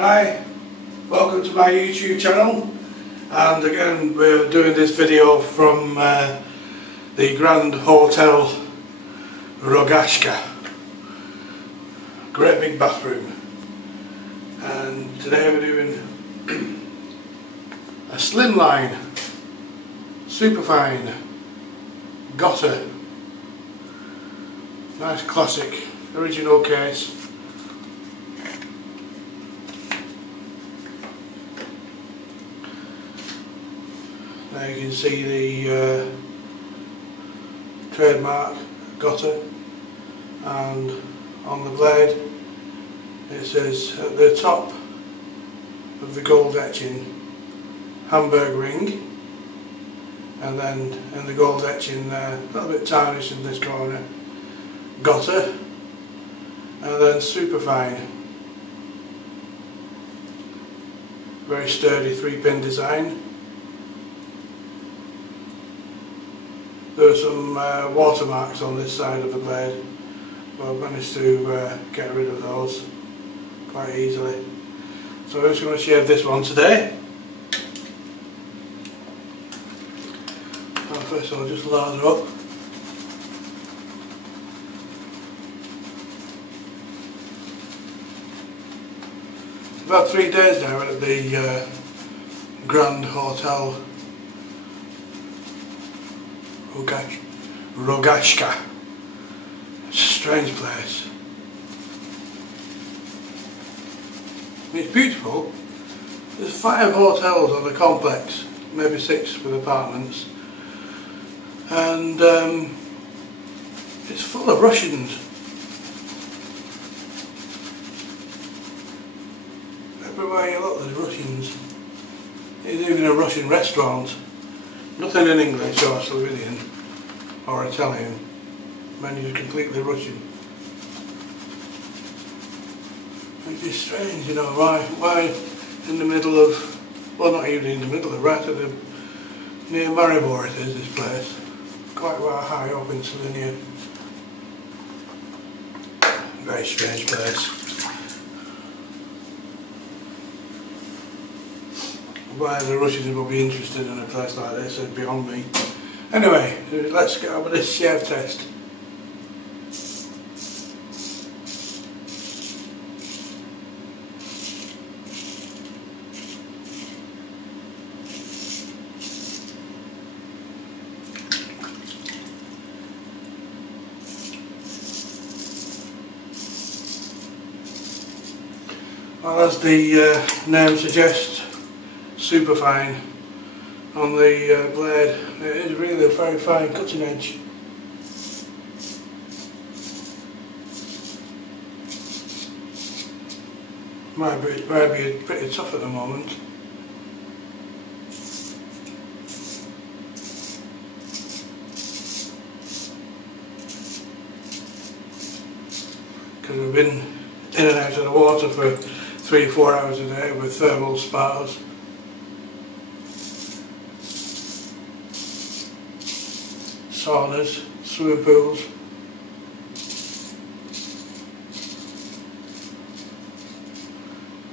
Hi, welcome to my YouTube channel, and again we're doing this video from the Grand Hotel Rogashka. Great big bathroom, and today we're doing a slimline Superfine Gotter. Nice classic original case. Now you can see the trademark Gotter, and on the blade it says at the top of the gold etching Hamburg Ring, and then in the gold etching there, a little bit tarnished in this corner, Gotter, and then Superfine. Very sturdy 3-pin design. There are some watermarks on this side of the blade, but I've managed to get rid of those quite easily. So I'm just going to shave this one today. Well, first I'll just lather up. About 3 days now at the Grand Hotel Rogashka. Strange place. It's beautiful. There's 5 hotels on the complex, maybe 6 with apartments, and it's full of Russians. Everywhere you look there's Russians. There's even a Russian restaurant. Nothing in English or Slovenian or Italian. Menu's completely Russian. Which is strange, you know, why in the middle of, well, not even in the middle of, right at the, near Maribor it is, this place. Quite well high up in Slovenia. Very strange place. Why the Russians will be interested in a place like this is beyond me. Anyway, let's get on with this shave test. Well, as the name suggests, Superfine on the blade. It is really a very fine cutting edge. Might be pretty tough at the moment. Because we've been in and out of the water for 3 or 4 hours a day with thermal spas. Saunas, swimming pools.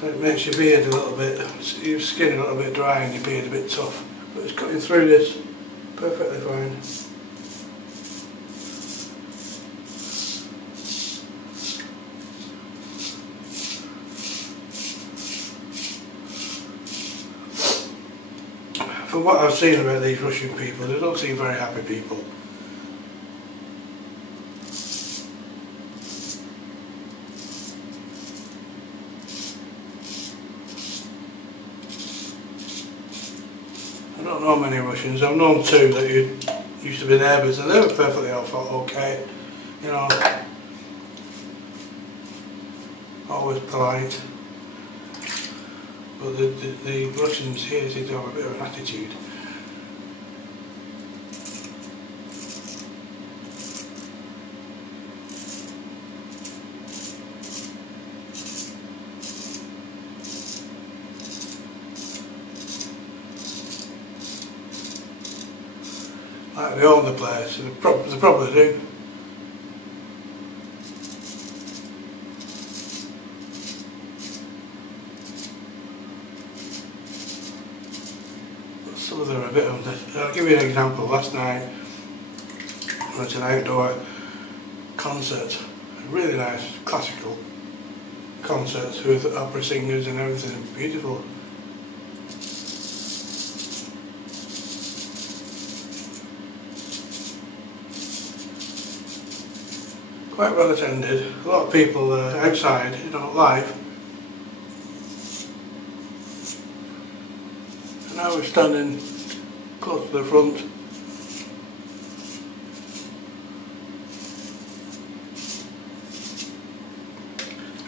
So it makes your beard a little bit, your skin a little bit dry and your beard a bit tough. But it's cutting through this perfectly fine. From what I've seen about these Russian people, they don't seem very happy people. I don't know many Russians. I've known 2 that used to be neighbours, and they were perfectly okay, you know, always polite. But the Russians here seem to have a bit of an attitude. Like they own the place, they probably do. some of them are a bit under. I'll give you an example. Last night I went to an outdoor concert, a really nice classical concert with opera singers and everything, beautiful. Quite well attended, a lot of people outside, you know, live. And I was standing close to the front.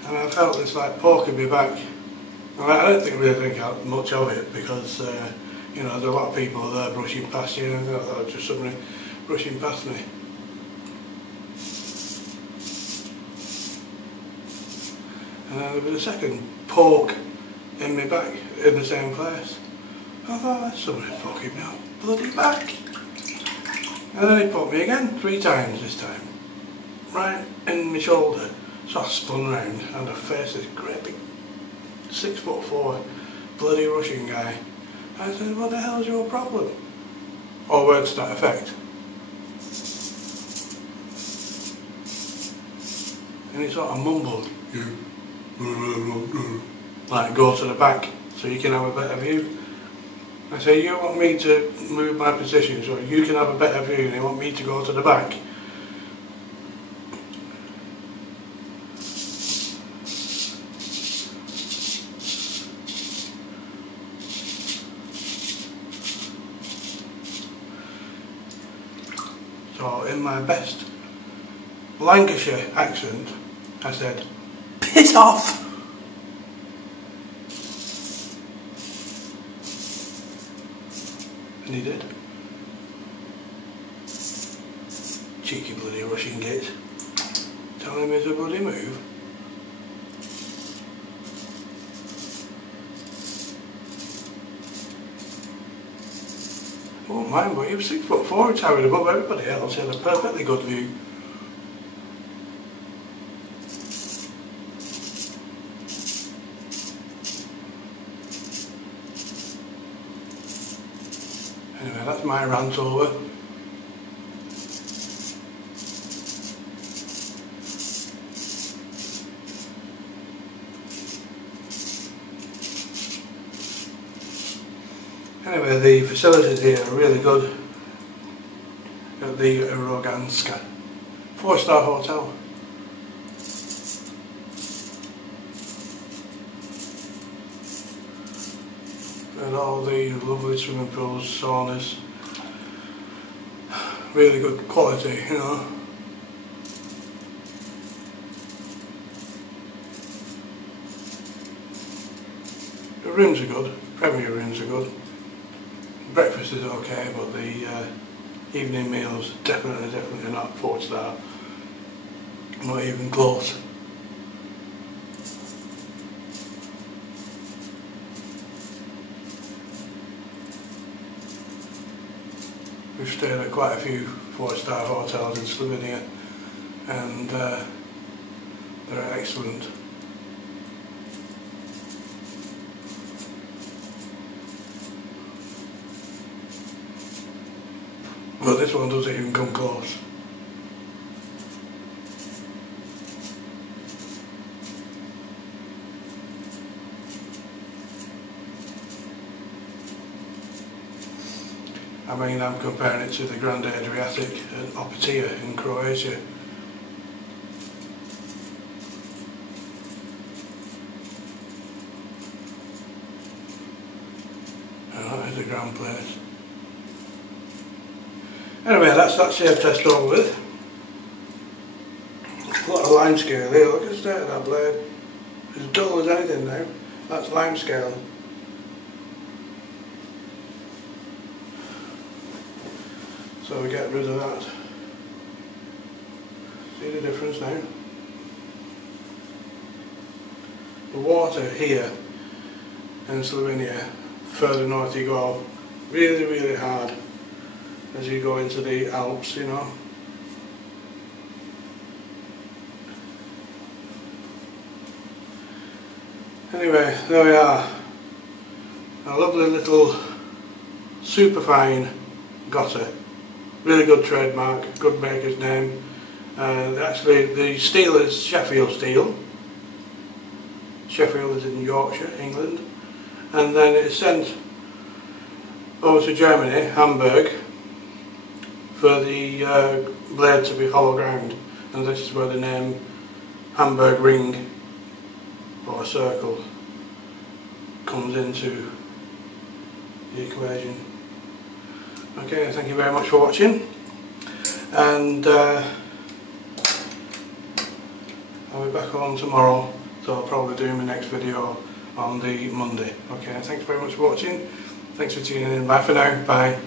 And I felt this like poking me back. And I don't really think much of it because, you know, there's a lot of people there brushing past you, and I thought that was just somebody brushing past me. And then there was a second poke in my back in the same place. I thought, that's somebody poking me up bloody back. And then he poked me again, 3 times this time. Right in my shoulder. So I spun round and I faced this great big 6'4" bloody Russian guy. I said, what the hell's your problem? Or words to that effect. And he sort of mumbled, like go to the back so you can have a better view. I say, you want me to move my position so you can have a better view, and you want me to go to the back? So in my best Lancashire accent, I said, piss off! And he did. Cheeky bloody Russian git. Telling him it's a bloody move. I won't mind, but he was 6'4", towered above everybody else. He had a perfectly good view. Anyway, that's my rant over. Anyway, the facilities here are really good at the Roganska 4-star hotel. And all the lovely swimming pools, saunas, really good quality, you know. The rooms are good, premier rooms are good. Breakfast is okay, but the evening meals definitely not 4-star, not even close. We've stayed at quite a few 4-star hotels in Slovenia, and they're excellent. But this one doesn't even come close. I mean, I'm comparing it to the Grand Adriatic at Opatija in Croatia. And that is a grand place. Anyway, that's that shape test over with. A lot of lime scale here, look at the state of that blade. As dull as anything now. That's lime scale. So we get rid of that. See the difference now? The water here in Slovenia, further north you go, really hard as you go into the Alps, you know. Anyway, there we are. A lovely little Superfine Gotter. Really good trademark, good maker's name. Actually the steel is Sheffield steel. Sheffield is in Yorkshire, England. And then it's sent over to Germany, Hamburg, for the blade to be hollow ground. And this is where the name Hamburg Ring, or a circle, comes into the equation. Okay, thank you very much for watching, and I'll be back on tomorrow, so I'll probably do my next video on the Monday. Okay, thanks very much for watching, thanks for tuning in, bye for now, bye.